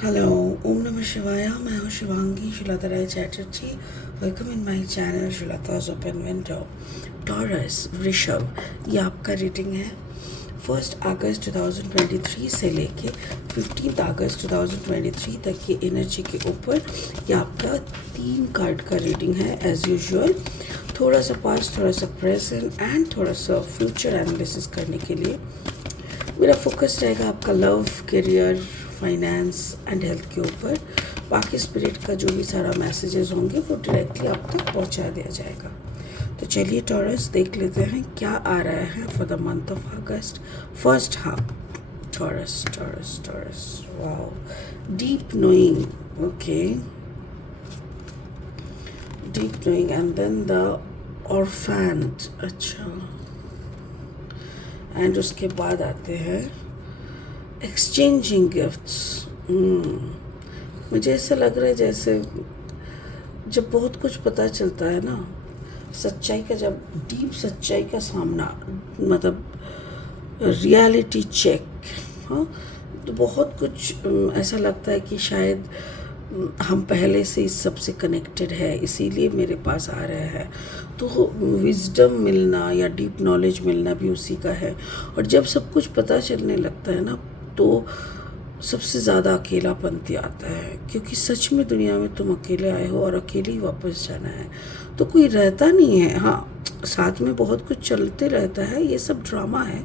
Hello, ओम नमः शिवाय। मैं हूँ Shivangi Shilta Rai Chatterjee. Welcome in my channel Shilta's open window. Taurus वृषभ, ये आपका रीडिंग है 1 अगस्त 2023 से लेके 15 अगस्त 2023 तक की एनर्जी के ऊपर ये आपका 3 कार्ड का रीडिंग है। एज यूजुअल थोड़ा सा पास्ट, थोड़ा सा प्रेजेंट एंड थोड़ा सा फ्यूचर एनालिसिस करने के लिए मेरा फोकस रहेगा आपका love, career, finance and health के ऊपर। बाकी स्पिरिट का जो भी सारा मैसेजेस होंगे वो डायरेक्टली आप तक पहुंचा दिया जाएगा। तो चलिए टॉरस देख लेते हैं क्या आ रहा है for the month of August first half. Taurus Taurus Taurus, wow, deep knowing, okay, deep knowing and then the orphaned, अच्छा, एंड उसके बाद आते हैं एक्सचेंजिंग गिफ्ट्स। मुझे ऐसा लग रहा है जैसे जब बहुत कुछ पता चलता है ना, सच्चाई का, जब डीप सच्चाई का सामना, मतलब रियलिटी चेक, हाँ, तो बहुत कुछ ऐसा लगता है कि शायद हम पहले से इस सब से कनेक्टेड है, इसीलिए मेरे पास आ रहा है। तो विजडम मिलना या डीप नॉलेज मिलना भी उसी का है। और जब सब कुछ पता चलने लगता है ना, तो सबसे ज़्यादा अकेलापन आता है, क्योंकि सच में दुनिया में तुम अकेले आए हो और अकेले ही वापस जाना है। तो कोई रहता नहीं है, हाँ, साथ में बहुत कुछ चलते रहता है, ये सब ड्रामा है,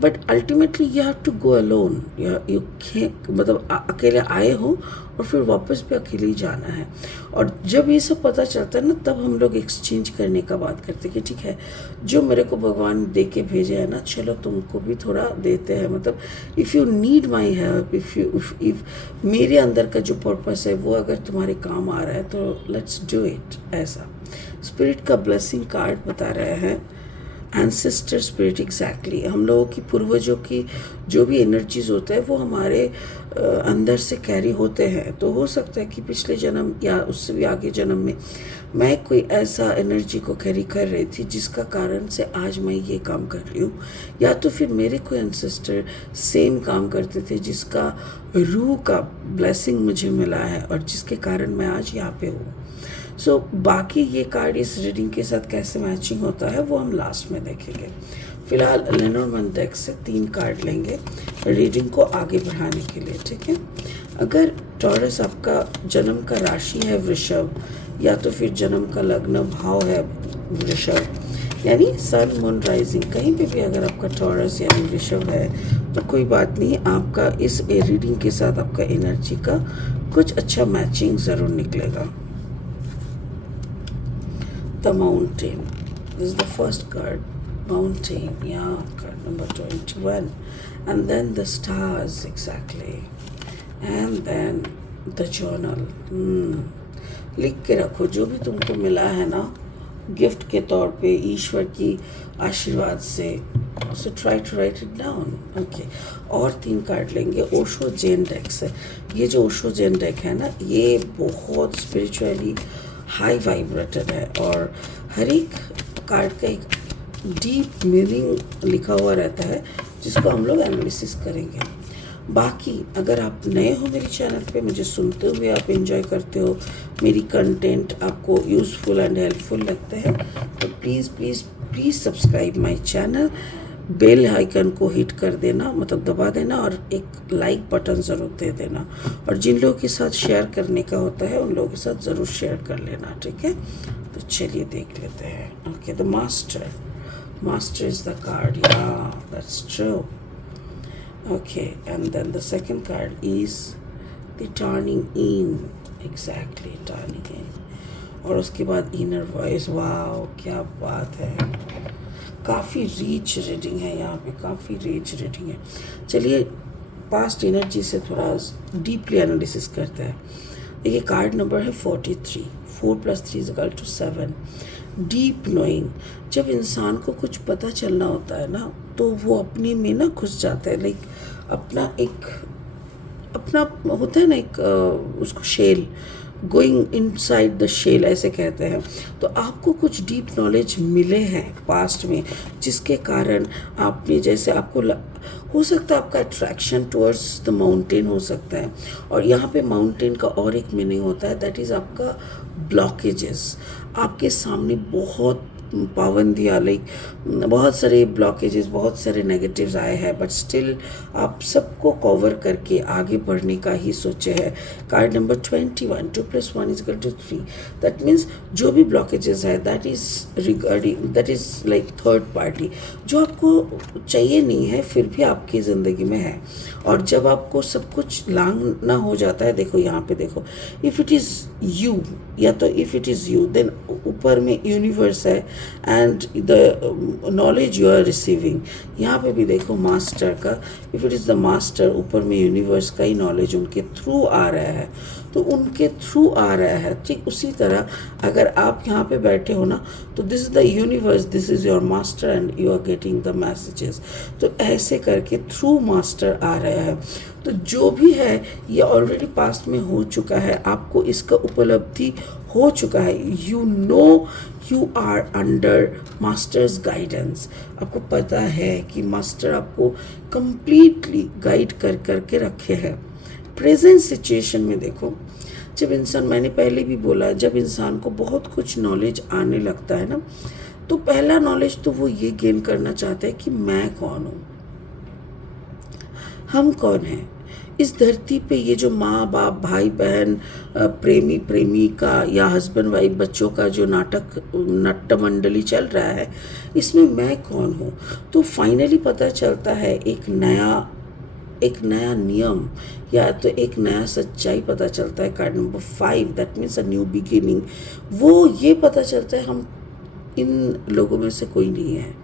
but ultimately you have to go alone. You मतलब अकेले आए हो और फिर वापस भी अकेले ही जाना है। और जब ये सब पता चलता है ना, तब हम लोग एक्सचेंज करने का बात करते हैं कि ठीक है, जो मेरे को भगवान दे के भेजे है ना, चलो तुमको भी थोड़ा देते हैं। मतलब if you need my help, if मेरे अंदर का जो पर्पस है वो अगर तुम्हारे काम आ रहा है तो लेट्स डू इट। ऐसा स्पिरिट का ब्लेसिंग कार्ड बता रहे हैं। एंसेस्टर स्पिरिट, एग्जैक्टली, हम लोगों की पूर्वजों की जो भी एनर्जीज होते हैं वो हमारे अंदर से कैरी होते हैं। तो हो सकता है कि पिछले जन्म या उससे भी आगे जन्म में मैं कोई ऐसा एनर्जी को कैरी कर रही थी जिसका कारण से आज मैं ये काम कर रही हूँ, या तो फिर मेरे कोई एंसेस्टर सेम काम करते थे जिसका रूह का ब्लेसिंग मुझे मिला है और जिसके कारण मैं आज यहाँ पे हूँ। सो बाकी ये कार्ड इस रीडिंग के साथ कैसे मैचिंग होता है वो हम लास्ट में देखेंगे। फिलहाल लेनोर्मन डेक से 3 कार्ड लेंगे रीडिंग को आगे बढ़ाने के लिए, ठीक है। अगर टॉरस आपका जन्म का राशि है वृषभ, या तो फिर जन्म का लग्न भाव है वृषभ, यानी सन मून राइजिंग, कहीं पे भी अगर आपका टॉरस यानी वृषभ है तो कोई बात नहीं, आपका इस रीडिंग के साथ आपका एनर्जी का कुछ अच्छा मैचिंग ज़रूर निकलेगा। The mountain, this is the first card, mountain, yeah, card number 21, and then the stars, exactly, and then the journal. लिख के रखो जो भी तुमको मिला है ना गिफ्ट के तौर पे ईश्वर की आशीर्वाद से, so try to write it down, okay. और 3 कार्ड लेंगे ओशो जेन डेक से। ये जो ओशो जेन डेक है ना, ये बहुत स्पिरिचुअली हाई वाइब्रेटेड है और हर एक कार्ड का एक डीप मीनिंग लिखा हुआ रहता है जिसको हम लोग एनालिसिस करेंगे। बाकी अगर आप नए हो मेरे चैनल पे, मुझे सुनते हुए आप एंजॉय करते हो, मेरी कंटेंट आपको यूज़फुल एंड हेल्पफुल लगते हैं, तो please please please subscribe my channel, bell icon को हिट कर देना, मतलब दबा देना, और एक लाइक बटन ज़रूर दे देना। और जिन लोगों के साथ शेयर करने का होता है उन लोगों के साथ ज़रूर शेयर कर लेना, ठीक है। तो चलिए देख लेते हैं। Okay, the master, master is the card, या that's true. Okay, and then the second card is the turning in, exactly, turning in, और उसके बाद inner voice, वाओ क्या बात है, काफ़ी रीच रीडिंग है यहाँ पे, काफ़ी रीच रीडिंग है। चलिए पास्ट एनर्जी से थोड़ा डीपली एनालिसिस करते हैं। देखिए कार्ड नंबर है 43, 4 + 3 = 7। डीप नोइंग, जब इंसान को कुछ पता चलना होता है ना तो वो अपने में ना घुस जाता है, लाइक अपना एक अपना होता है ना एक उसको shell, going inside the shell ऐसे कहते हैं। तो आपको कुछ डीप नॉलेज मिले हैं पास्ट में, जिसके कारण आपने जैसे हो सकता है आपका अट्रैक्शन टुवर्ड्स द माउंटेन हो सकता है। और यहाँ पे माउंटेन का और एक मीनिंग होता है, दैट इज़ आपका ब्लॉकेजेस। आपके सामने बहुत पाबंदियाँ, लाइक बहुत सारे ब्लॉकेजेस, बहुत सारे नेगेटिव्स आए हैं, बट स्टिल आप सबको कवर करके आगे बढ़ने का ही सोचे है। Card number 21, 2 + 1 = 3। दैट मीन्स जो भी ब्लॉकेजेस है that is like third party, जो आपको चाहिए नहीं है फिर भी आपकी ज़िंदगी में है। और जब आपको सब कुछ लांघना हो जाता है, देखो यहाँ पे देखो, इफ़ इट इज़ यू, या तो if it is you then ऊपर में यूनिवर्स है and the knowledge you are receiving. यहाँ पे भी देखो मास्टर का, if it is the master, ऊपर में यूनिवर्स का ही नॉलेज उनके थ्रू आ रहा है, तो उनके थ्रू आ रहा है। ठीक उसी तरह अगर आप यहाँ पे बैठे हो ना, तो this is the universe, this is your master and you are getting the messages. तो ऐसे करके थ्रू मास्टर आ रहा है। तो जो भी है ये ऑलरेडी पास्ट में हो चुका है, आपको इसका उपलब्धि हो चुका है। You know you are under master's guidance. आपको पता है कि मास्टर आपको कंप्लीटली गाइड कर करके रखे हैं। प्रेजेंट सिचुएशन में देखो, जब इंसान, मैंने पहले भी बोला, जब इंसान को बहुत कुछ नॉलेज आने लगता है ना, तो पहला नॉलेज तो वो ये गेन करना चाहता है कि मैं कौन हूँ, हम कौन हैं इस धरती पे। ये जो माँ बाप, भाई बहन, प्रेमी प्रेमिका या हस्बैंड वाइफ, बच्चों का जो नाट्य मंडली चल रहा है, इसमें मैं कौन हूँ। तो फाइनली पता चलता है एक नया नियम या तो एक नया सच्चाई पता चलता है। Card number 5, that means a new beginning. वो ये पता चलता है हम इन लोगों में से कोई नहीं है।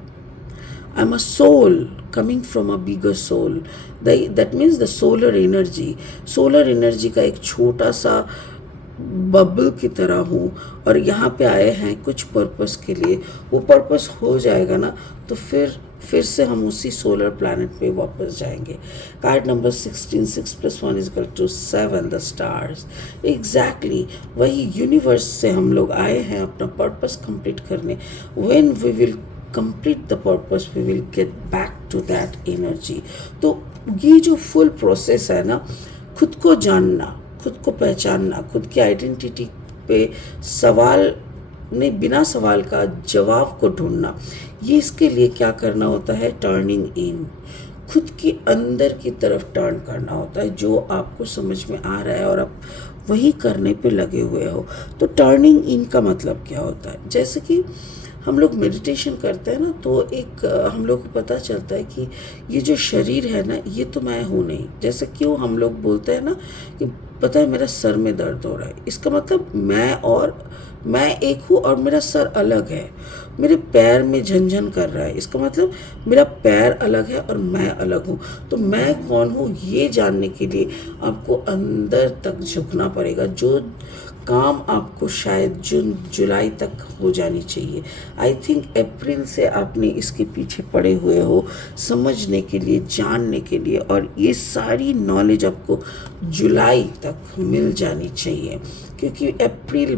I am a soul coming from a bigger soul. That means the solar energy. Solar energy का एक छोटा सा बबल की तरह हूँ, और यहाँ पे आए हैं कुछ पर्पस के लिए। वो पर्पस हो जाएगा ना, तो फिर से हम उसी सोलर प्लैनेट पे वापस जाएंगे। Card number 16, 6 + 1 = 7, the stars. Exactly वही यूनिवर्स से हम लोग आए हैं अपना पर्पस कंप्लीट करने। When we will complete the purpose, we will get back to that energy. तो ये जो फुल प्रोसेस है ना, खुद को जानना, खुद को पहचानना, खुद की आइडेंटिटी पे सवाल नहीं, बिना सवाल का जवाब को ढूंढना, ये इसके लिए क्या करना होता है, टर्निंग इन, खुद के अंदर की तरफ टर्न करना होता है। जो आपको समझ में आ रहा है और आप वही करने पे लगे हुए हो। तो टर्निंग इन का मतलब क्या होता है, जैसे कि हम लोग मेडिटेशन करते हैं ना, तो एक हम लोग को पता चलता है कि ये जो शरीर है ना, ये तो मैं हूँ नहीं। जैसे क्यों हम लोग बोलते हैं ना कि पता है मेरा सर में दर्द हो रहा है, इसका मतलब मैं एक हूँ और मेरा सर अलग है। मेरे पैर में झंझन कर रहा है, इसका मतलब मेरा पैर अलग है और मैं अलग हूँ। तो मैं कौन हूँ ये जानने के लिए आपको अंदर तक झुकना पड़ेगा, जो काम आपको शायद जून जुलाई तक हो जानी चाहिए। आई थिंक अप्रैल से आपने इसके पीछे पड़े हुए हो समझने के लिए, जानने के लिए, और ये सारी नॉलेज आपको जुलाई तक मिल जानी चाहिए। क्योंकि अप्रैल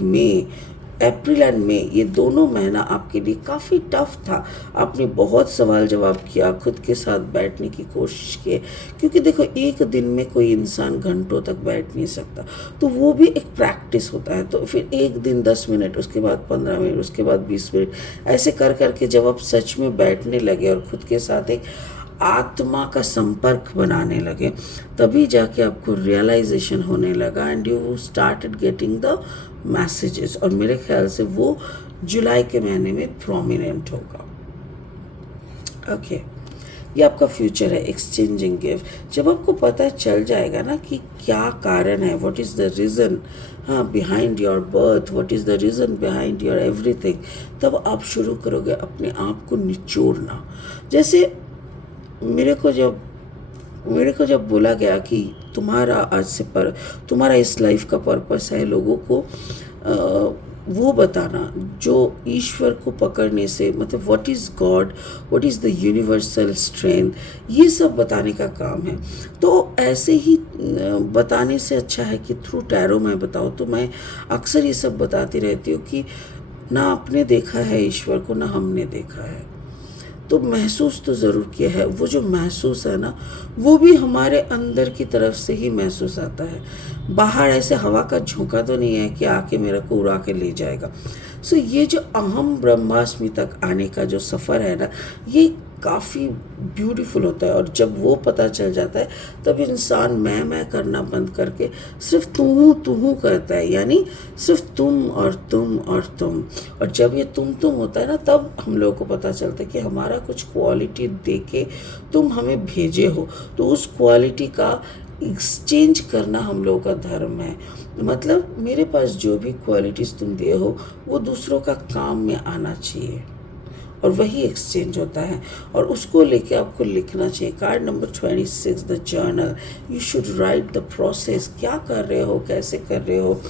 एंड मई ये दोनों महीना आपके लिए काफ़ी टफ था। आपने बहुत सवाल जवाब किया, खुद के साथ बैठने की कोशिश की, क्योंकि देखो एक दिन में कोई इंसान घंटों तक बैठ नहीं सकता, तो वो भी एक प्रैक्टिस होता है। तो फिर एक दिन 10 मिनट, उसके बाद 15 मिनट, उसके बाद 20 मिनट, ऐसे कर करके जब आप सच में बैठने लगे और खुद के साथ एक आत्मा का संपर्क बनाने लगे, तभी जाके आपको रियलाइजेशन होने लगा and you started getting the messages. और मेरे ख्याल से वो जुलाई के महीने में प्रोमिनेंट होगा। ओके, ये आपका फ्यूचर है, एक्सचेंजिंग गिफ्ट। जब आपको पता चल जाएगा ना कि क्या कारण है, what is the reason behind your birth, what is the reason behind your everything, तब आप शुरू करोगे अपने आप को निचोड़ना। जैसे मेरे को जब बोला गया कि तुम्हारा आज से तुम्हारा इस लाइफ का पर्पस है लोगों को वो बताना जो ईश्वर को पकड़ने से, मतलब what is God, what is the universal strength, ये सब बताने का काम है। तो ऐसे ही बताने से अच्छा है कि थ्रू टैरो मैं बताऊँ। तो मैं अक्सर ये सब बताती रहती हूँ कि ना आपने देखा है ईश्वर को, ना हमने देखा है, तो महसूस तो ज़रूर किया है। वो जो महसूस है ना, वो भी हमारे अंदर की तरफ से ही महसूस आता है। बाहर ऐसे हवा का झोंका तो नहीं है कि आके मेरे को उड़ा के ले जाएगा। सो ये जो अहम ब्रह्मास्मि तक आने का जो सफ़र है ना, ये काफ़ी ब्यूटीफुल होता है। और जब वो पता चल जाता है तब इंसान मैं करना बंद करके सिर्फ तू हूँ करता है, यानी सिर्फ तुम और तुम और तुम। और जब ये तुम होता है ना, तब हम लोगों को पता चलता है कि हमारा कुछ क्वालिटी दे के तुम हमें भेजे हो, तो उस क्वालिटी का एक्सचेंज करना हम लोगों का धर्म है। मतलब मेरे पास जो भी क्वालिटीज़ तुम दिए हो वो दूसरों का काम में आना चाहिए, और वही एक्सचेंज होता है। और उसको लेके आपको लिखना चाहिए। Card number 26, the journal. You should write the process, क्या कर रहे हो, कैसे कर रहे हो,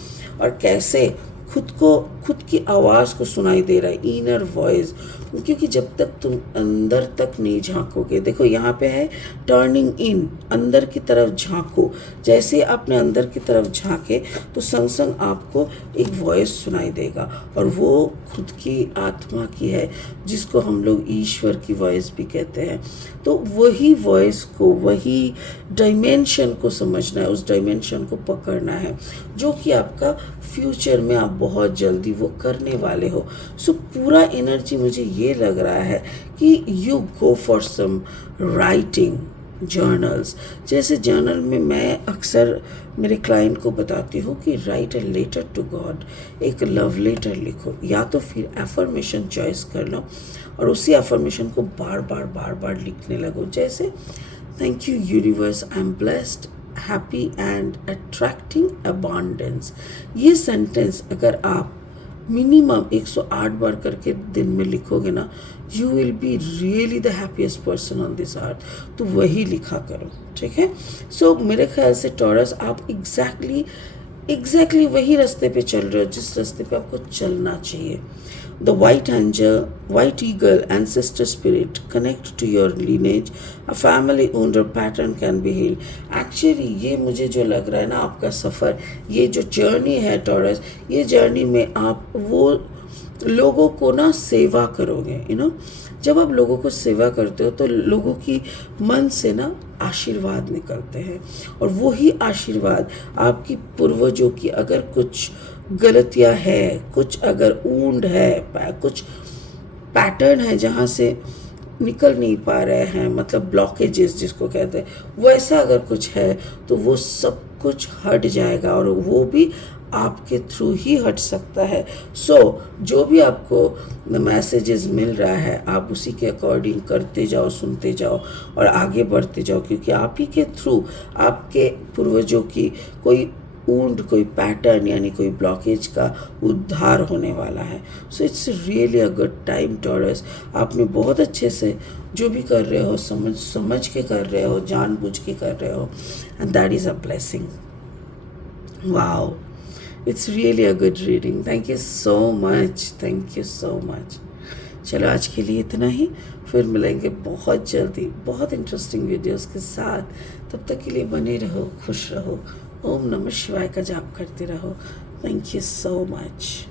और कैसे खुद की आवाज़ को सुनाई दे रहा है, इनर वॉइस। क्योंकि जब तक तुम अंदर तक नहीं झांकोगे, देखो यहाँ पे है टर्निंग इन, अंदर की तरफ झांको। जैसे आपने अंदर की तरफ झांके तो संग संग आपको एक वॉइस सुनाई देगा, और वो खुद की आत्मा की है, जिसको हम लोग ईश्वर की वॉइस भी कहते हैं। तो वही वॉइस को, वही डायमेंशन को समझना है, उस डायमेंशन को पकड़ना है, जो कि आपका फ्यूचर में आप बहुत जल्दी वो करने वाले हो। सो पूरा एनर्जी मुझे ये लग रहा है कि you go for some writing journals. जैसे जर्नल में मैं अक्सर मेरे क्लाइंट को बताती हूँ कि write a letter to God, एक लव लेटर लिखो, या तो फिर एफर्मेशन चॉइस कर लो और उसी एफर्मेशन को बार बार लिखने लगो। जैसे thank you universe, I am blessed, happy and attracting abundance. ये सेंटेंस अगर आप मिनिमम 108 बार करके दिन में लिखोगे ना, you will be really the happiest person on this earth. तो वही लिखा करो, ठीक है। सो मेरे ख्याल से टॉरस, आप एग्जैक्टली वही रास्ते पे चल रहे हो जिस रास्ते पे आपको चलना चाहिए। The white angel, white eagle, ancestor spirit, connect to your lineage. A family owned pattern can be healed. Actually ये मुझे जो लग रहा है ना, आपका सफ़र, ये जो जर्नी है टॉरस, ये जर्नी में आप वो लोगों को ना सेवा करोगे। जब आप लोगों को सेवा करते हो तो लोगों की मन से ना आशीर्वाद निकलते हैं, और वही आशीर्वाद आपकी पूर्वजों की अगर कुछ गलतियां है, कुछ अगर ऊंड है, कुछ पैटर्न है जहाँ से निकल नहीं पा रहे हैं, मतलब ब्लॉकेजेस जिसको कहते हैं, वैसा अगर कुछ है तो वो सब कुछ हट जाएगा, और वो भी आपके थ्रू ही हट सकता है। सो जो भी आपको मैसेजेस मिल रहा है, आप उसी के अकॉर्डिंग करते जाओ, सुनते जाओ और आगे बढ़ते जाओ, क्योंकि आप ही के थ्रू आपके पूर्वजों की कोई ऊंड, कोई पैटर्न यानी कोई ब्लॉकेज का उद्धार होने वाला है। So it's really a good time taurus. आपने बहुत अच्छे से जो भी कर रहे हो समझ के कर रहे हो, जानबूझ के कर रहे हो, and that is a blessing. Wow, it's really a good reading. Thank you so much, thank you so much. चलो आज के लिए इतना ही, फिर मिलेंगे बहुत जल्दी बहुत इंटरेस्टिंग वीडियोस के साथ। तब तक के लिए बने रहो, खुश रहो, ओम नमः शिवाय का जाप करते रहो। Thank you so much.